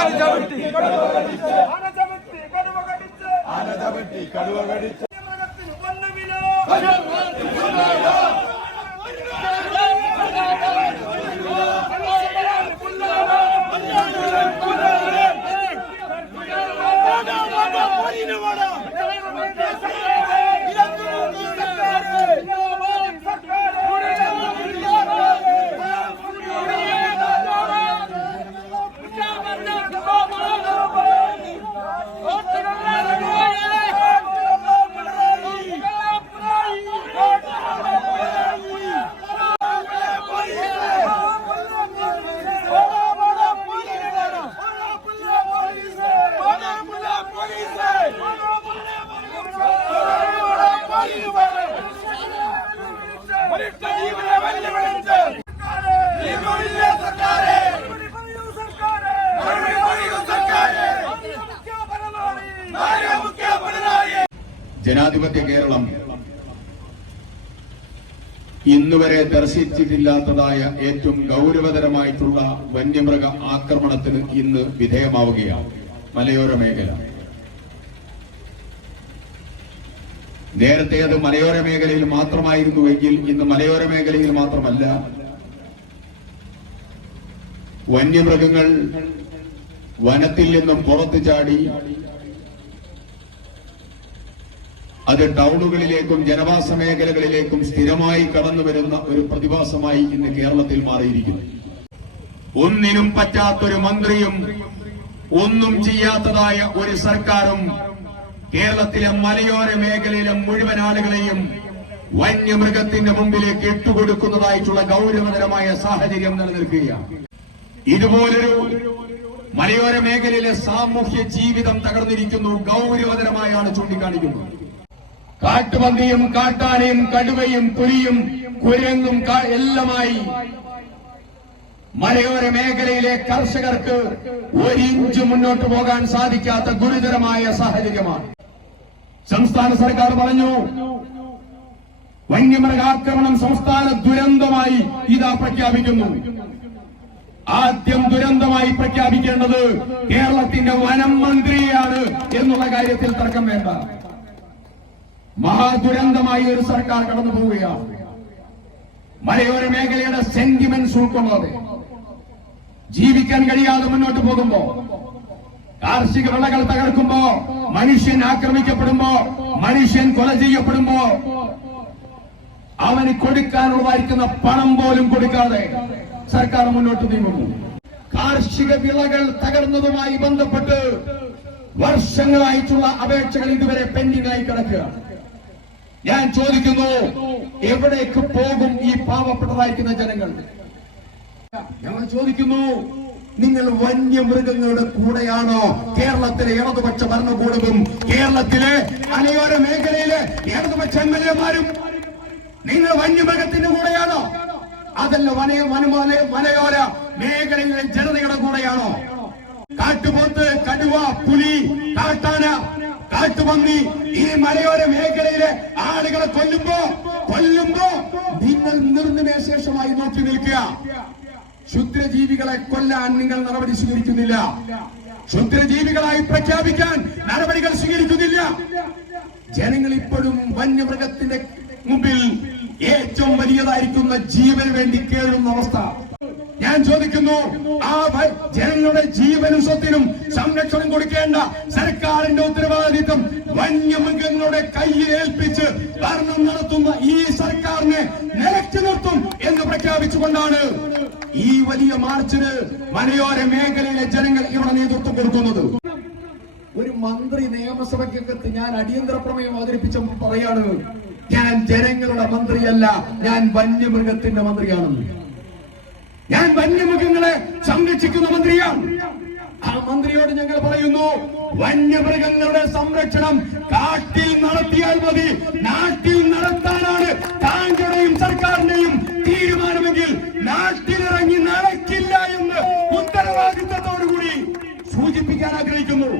ആനജമത്തി കടുവ കടിച്ച്. ഒന്നുമില്ല ജനാധിപത്യ കേരളം ഇന്നുവരെ ദർശിച്ചിട്ടില്ലാത്തതായ ഏറ്റവും ഗൗരവതരമായിട്ടുള്ള വന്യമൃഗ ആക്രമണത്തിന് ഇന്ന് വിധേയമാവുകയാണ് മലയോര മേഖല. നേരത്തെ അത് മലയോര മേഖലയിൽ മാത്രമായിരുന്നുവെങ്കിൽ ഇന്ന് മലയോര മേഖലയിൽ മാത്രമല്ല. വന്യമൃഗങ്ങൾ വനത്തിൽ നിന്നും പുറത്തു ചാടി അത് ടൗണുകളിലേക്കും ജനവാസ മേഖലകളിലേക്കും സ്ഥിരമായി കടന്നു വരുന്ന ഒരു പ്രതിഭാസമായി ഇന്ന് കേരളത്തിൽ മാറിയിരിക്കുന്നു. ഒന്നിനും പറ്റാത്തൊരു മന്ത്രിയും ഒന്നും ചെയ്യാത്തതായ ഒരു സർക്കാരും കേരളത്തിലെ മലയോര മേഖലയിലെ മുഴുവൻ ആളുകളെയും വന്യമൃഗത്തിന്റെ മുമ്പിലേക്ക് ഇട്ടുകൊടുക്കുന്നതായിട്ടുള്ള ഗൗരവതരമായ സാഹചര്യം നിലനിൽക്കുകയാണ്. ഇതുപോലൊരു മലയോര മേഖലയിലെ സാമൂഹ്യ ജീവിതം തകർന്നിരിക്കുന്നു ഗൗരവതരമായാണ് ചൂണ്ടിക്കാണിക്കുന്നത്. കാട്ടുപന്നിയും കാട്ടാനയും കടുവയും പുലിയും കുരങ്ങും എല്ലാമായി മലയോര മേഖലയിലെ കർഷകർക്ക് ഒരിഞ്ച് മുന്നോട്ട് പോകാൻ സാധിക്കാത്ത ഗുരുതരമായ സാഹചര്യമാണ്. സംസ്ഥാന സർക്കാർ പറഞ്ഞു വന്യമൃഗാക്രമണം സംസ്ഥാന ദുരന്തമായി ഇതാ പ്രഖ്യാപിക്കുന്നു. ആദ്യം ദുരന്തമായി പ്രഖ്യാപിക്കേണ്ടത് കേരളത്തിന്റെ വനം മന്ത്രിയാണ് എന്നുള്ള കാര്യത്തിൽ തർക്കം വേണ്ട. മഹാദുരന്തമായി ഒരു സർക്കാർ കടന്നു പോവുകയാണ്. മലയോര മേഖലയുടെ സെന്റിമെന്റ്സ് ഉൾക്കൊള്ളാതെ ജീവിക്കാൻ കഴിയാതെ മുന്നോട്ട് പോകുമ്പോ കാർഷിക വിളകൾ തകർക്കുമ്പോ മനുഷ്യൻ ആക്രമിക്കപ്പെടുമ്പോ മനുഷ്യൻ കൊല ചെയ്യപ്പെടുമ്പോ അവന് കൊടുക്കാനുള്ളതായിരിക്കുന്ന പണം പോലും കൊടുക്കാതെ സർക്കാർ മുന്നോട്ട് നീങ്ങുന്നു. കാർഷിക വിളകൾ തകർന്നതുമായി ബന്ധപ്പെട്ട് വർഷങ്ങളായിട്ടുള്ള അപേക്ഷകൾ ഇതുവരെ പെൻഡിംഗ് ആയി കിടക്കുകയാണ് ഞാൻ ചോദിക്കുന്നു എവിടേക്ക് പോകും ഈ പാവപ്പെട്ടതായിരിക്കുന്ന ജനങ്ങൾ? ഞങ്ങൾ ചോദിക്കുന്നു നിങ്ങൾ വന്യമൃഗങ്ങളുടെ കൂടെയാണോ കേരളത്തിലെ ഇടതുപക്ഷ ഭരണകൂടവും? കേരളത്തിലെ അനയോര മേഖലയിലെ ഇടതുപക്ഷ എം എൽ എമാരും നിങ്ങൾ വന്യമൃഗത്തിന്റെ കൂടെയാണോ? അതല്ല വനയ വനമല മലയോര മേഖലയിലെ ജനതയുടെ കൂടെയാണോ? കാട്ടുപോത്ത് കടുവ പുലി കാട്ടാന കാട്ടുപന്നി ഈ മലയോര മേഖലയിലെ ആളുകളെ കൊല്ലുമ്പോ കൊല്ലുമ്പോ നിങ്ങൾ നിർനിമയ ശേഷമായി നോക്കി നിൽക്കുക. ക്ഷുദ്രജീവികളെ കൊല്ലാൻ നിങ്ങൾ നടപടി സ്വീകരിക്കുന്നില്ല. ക്ഷുദ്രജീവികളായി പ്രഖ്യാപിക്കാൻ നടപടികൾ സ്വീകരിക്കുന്നില്ല. ജനങ്ങൾ ഇപ്പോഴും വന്യമൃഗത്തിന്റെ മുമ്പിൽ ഏറ്റവും വലിയതായിരിക്കുന്ന ജീവന് വേണ്ടി കേറുന്ന അവസ്ഥ. ഞാൻ ചോദിക്കുന്നു ആ ജനങ്ങളുടെ ജീവനും സ്വത്തിനും സംരക്ഷണം കൊടുക്കേണ്ട സർക്കാരിന്റെ ഉത്തരവാദിത്വം വന്യമൃഗങ്ങളുടെ കയ്യിൽ ഏൽപ്പിച്ച് ഭരണം നടത്തുന്ന ഈ സർക്കാരിനെ നിലച്ചു നിർത്തും. എന്ന് ഈ വലിയ മാർച്ചിന് മലയോര മേഖലയിലെ ജനങ്ങൾ ഇവിടെ നേതൃത്വം കൊടുക്കുന്നത്. ഒരു മന്ത്രി നിയമസഭയ്ക്കകത്ത് ഞാൻ അടിയന്തര പ്രമേയം അവതരിപ്പിച്ചപ്പോൾ പറയാണ് ഞാൻ ജനങ്ങളുടെ മന്ത്രിയല്ല ഞാൻ വന്യമൃഗത്തിന്റെ മന്ത്രിയാണെന്ന്. ഞാൻ വന്യമൃഗങ്ങളെ സംരക്ഷിക്കുന്ന മന്ത്രിയാണ്. ആ മന്ത്രിയോട് ഞങ്ങൾ പറയുന്നു വന്യമൃഗങ്ങളുടെ സംരക്ഷണം കാട്ടിൽ നടത്തിയാൽ മതി നാട്ടിൽ നടത്താനാണ് നടക്കില്ല